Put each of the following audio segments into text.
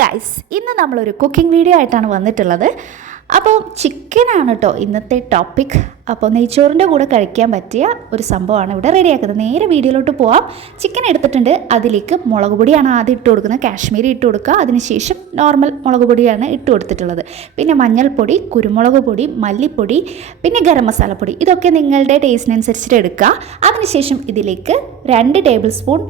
Guys ഇന്ന് നമ്മളൊരു cooking video ആയിട്ടാണ് വന്നിട്ടുള്ളത്. അപ്പോൾ ചിക്കനാണ് കേട്ടോ ഇന്നത്തെ ടോപ്പിക് അപ്പോൾ നെയ്ച്ചോറിന്റെ കൂടെ കഴിക്കാൻ പറ്റിയ ഒരു സംഭവമാണ് ഇവിടെ റെഡിയാക്കുന്നത് നേരെ വീഡിയോയിലോട്ട് പോവാം. ചിക്കൻ എടുത്തിട്ടുണ്ട്. അതിലേക്ക് മുളക് പൊടിയാണ് ആദ്യം ഇട്ട് കൊടുക്കുന്നത്. കാശ്മീരി ഇട്ട് കൊടുക്കുക. അതിനുശേഷം നോർമൽ മുളക് പൊടിയാണ് ഇട്ട് കൊടുത്തിട്ടുള്ളത്. പിന്നെ മഞ്ഞൾപ്പൊടി കുരുമുളക് പൊടി മല്ലിപ്പൊടി പിന്നെ ഗരം മസാലപ്പൊടി ഇതൊക്കെ നിങ്ങളുടെ ടേസ്റ്റിനനുസരിച്ചിട്ട് എടുക്കുക. അതിനുശേഷം ഇതിലേക്ക് രണ്ട് ടേബിൾ സ്പൂൺ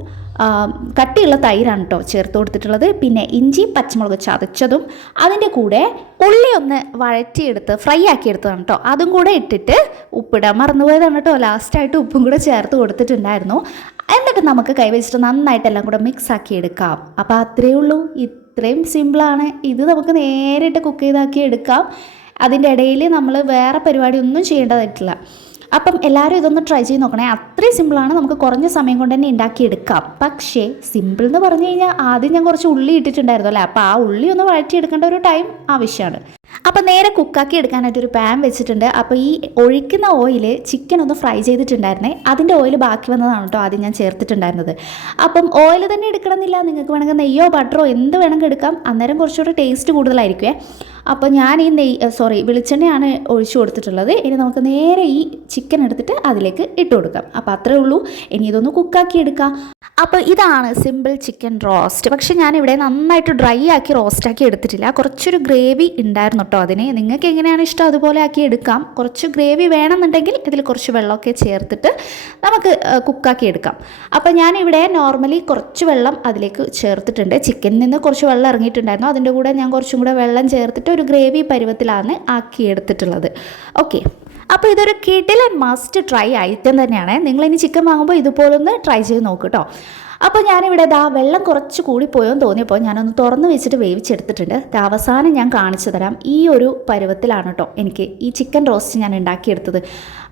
കട്ടിയുള്ള തൈരാണ് കേട്ടോ ചേർത്ത് കൊടുത്തിട്ടുള്ളത്. പിന്നെ ഇഞ്ചി പച്ചമുളക് ചതച്ചതും അതിന്റെ കൂടെ ഉള്ളി ഒന്ന് വഴറ്റിയെടുത്ത് ഫ്രൈ ആക്കിയെടുത്തതാണ് കേട്ടോ അതും കൂടെ ഇട്ടിട്ട് ഉപ്പിടാൻ മറന്നുപോയതാണ് കേട്ടോ ലാസ്റ്റായിട്ട് ഉപ്പും കൂടെ ചേർത്ത് കൊടുത്തിട്ടുണ്ടായിരുന്നു. എന്നിട്ട് നമുക്ക് കൈവച്ചിട്ട് നന്നായിട്ട് എല്ലാം കൂടെ മിക്സ് ആക്കി എടുക്കാം. അപ്പോൾ അത്രയേ ഉള്ളൂ. ഇത്രയും സിമ്പിളാണ് ഇത് നമുക്ക് നേരിട്ട് കുക്ക് ചെയ്താക്കി എടുക്കാം. അതിന്റെ ഇടയിൽ നമ്മൾ വേറെ പരിപാടി ഒന്നും ചെയ്യേണ്ടതായിട്ടില്ല. അപ്പം എല്ലാവരും ഇതൊന്ന് ട്രൈ ചെയ്ത് നോക്കണേ. അത്രയും സിമ്പിളാണ് നമുക്ക് കുറഞ്ഞ സമയം കൊണ്ട് തന്നെ ഉണ്ടാക്കിയെടുക്കാം. പക്ഷേ സിമ്പിൾ എന്ന് പറഞ്ഞു കഴിഞ്ഞാൽ ആദ്യം ഞാൻ കുറച്ച് ഉള്ളി ഇട്ടിട്ടുണ്ടായിരുന്നു അല്ലേ? അപ്പോൾ ആ ഉള്ളി ഒന്ന് വഴറ്റിയെടുക്കേണ്ട ഒരു ടൈം ആവശ്യമാണ്. അപ്പോൾ നേരെ കുക്കാക്കി എടുക്കാനായിട്ട് ഒരു പാൻ വെച്ചിട്ടുണ്ട്. അപ്പോൾ ഈ ഒഴിക്കുന്ന ഓയിൽ ചിക്കൻ ഒന്ന് ഫ്രൈ ചെയ്തിട്ടുണ്ടായിരുന്നേ. അതിന്റെ ഓയിൽ ബാക്കി വന്നതാണ് കേട്ടോ ആദ്യം ഞാൻ ചേർത്തിട്ടുണ്ടായിരുന്നത്. അപ്പം ഓയിൽ തന്നെ എടുക്കണമെന്നില്ല. നിങ്ങൾക്ക് വേണമെങ്കിൽ നെയ്യോ ബട്ടറോ എന്ത് വേണമെങ്കിൽ എടുക്കാം. അന്നേരം കുറച്ചുകൂടെ ടേസ്റ്റ് കൂടുതലായിരിക്കുമേ അപ്പോൾ ഞാൻ ഈ നെയ് സോറി വെളിച്ചെണ്ണയാണ് ഒഴിച്ചു കൊടുത്തിട്ടുള്ളത്. ഇനി നമുക്ക് നേരെ ഈ ചിക്കൻ എടുത്തിട്ട് അതിലേക്ക് ഇട്ട് കൊടുക്കാം. അപ്പോൾ അത്രേ ഉള്ളൂ. ഇനി ഇതൊന്ന് കുക്കാക്കി എടുക്കാം. അപ്പോൾ ഇതാണ് സിമ്പിൾ ചിക്കൻ റോസ്റ്റ് പക്ഷേ ഞാനിവിടെ നന്നായിട്ട് ഡ്രൈ ആക്കി റോസ്റ്റാക്കി എടുത്തിട്ടില്ല. കുറച്ചൊരു ഗ്രേവി ഉണ്ടായിരുന്നു കേട്ടോ അതിന്. നിങ്ങൾക്ക് എങ്ങനെയാണ് ഇഷ്ടം? അതുപോലെ ആക്കി എടുക്കാം. കുറച്ച് ഗ്രേവി വേണമെന്നുണ്ടെങ്കിൽ ഇതിൽ കുറച്ച് വെള്ളമൊക്കെ ചേർത്തിട്ട് നമുക്ക് കുക്കാക്കി എടുക്കാം. അപ്പോൾ ഞാനിവിടെ നോർമലി കുറച്ച് വെള്ളം അതിലേക്ക് ചേർത്തിട്ടുണ്ട്. ചിക്കനിൽ നിന്ന് കുറച്ച് വെള്ളം ഇറങ്ങിയിട്ടുണ്ടായിരുന്നു. അതിന്റെ കൂടെ ഞാൻ കുറച്ചും കൂടെ വെള്ളം ചേർത്തിട്ട് ഒരു ഗ്രേവി പരുവത്തിലാണ് ആക്കി എടുത്തിട്ടുള്ളത്. ഓക്കെ അപ്പോൾ ഇതൊരു കിഡിൽ മസ്റ്റ് ട്രൈ ഐറ്റം തന്നെയാണ്. നിങ്ങൾ ഇനി ചിക്കൻ വാങ്ങുമ്പോൾ ഇതുപോലൊന്ന് ട്രൈ ചെയ്ത് നോക്കൂ കേട്ടോ അപ്പോൾ ഞാനിവിടെ ദാ വെള്ളം കുറച്ച് കൂടിപ്പോയെന്ന് തോന്നിയപ്പോൾ ഞാനൊന്ന് തുറന്ന് വെച്ചിട്ട് വേവിച്ചെടുത്തിട്ടുണ്ട്. അവസാനം ഞാൻ കാണിച്ചു തരാം ഈ ഒരു പരുവത്തിലാണ് കേട്ടോ എനിക്ക് ഈ ചിക്കൻ റോസ്റ്റ് ഞാൻ ഉണ്ടാക്കിയെടുത്തത്.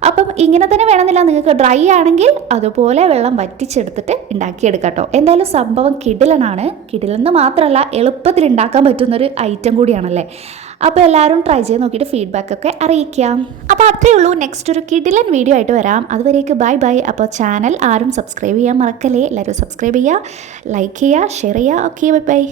അപ്പം ഇങ്ങനെ തന്നെ വേണമെന്നില്ല. നിങ്ങൾക്ക് ഡ്രൈ ആണെങ്കിൽ അതുപോലെ വെള്ളം വറ്റിച്ചെടുത്തിട്ട് ഉണ്ടാക്കിയെടുക്കാം കേട്ടോ എന്തായാലും സംഭവം കിടിലനാണ്. കിടിലെന്ന് മാത്രമല്ല എളുപ്പത്തിൽ ഉണ്ടാക്കാൻ പറ്റുന്നൊരു ഐറ്റം കൂടിയാണല്ലേ. അപ്പോൾ എല്ലാവരും ട്രൈ ചെയ്ത് നോക്കിയിട്ട് ഫീഡ്ബാക്ക് ഒക്കെ അറിയിക്കാം അപ്പോൾ അത്രയേ ഉള്ളൂ. നെക്സ്റ്റ് ഒരു കിഡിലൻ വീഡിയോ ആയിട്ട് വരാം. അതുവരേക്ക് ബൈ ബൈ അപ്പോൾ ചാനൽ ആരും സബ്സ്ക്രൈബ് ചെയ്യാൻ മറക്കല്ലേ? എല്ലാവരും സബ്സ്ക്രൈബ് ചെയ്യുക ലൈക്ക് ചെയ്യുക ഷെയർ ചെയ്യുക. Okay bye bye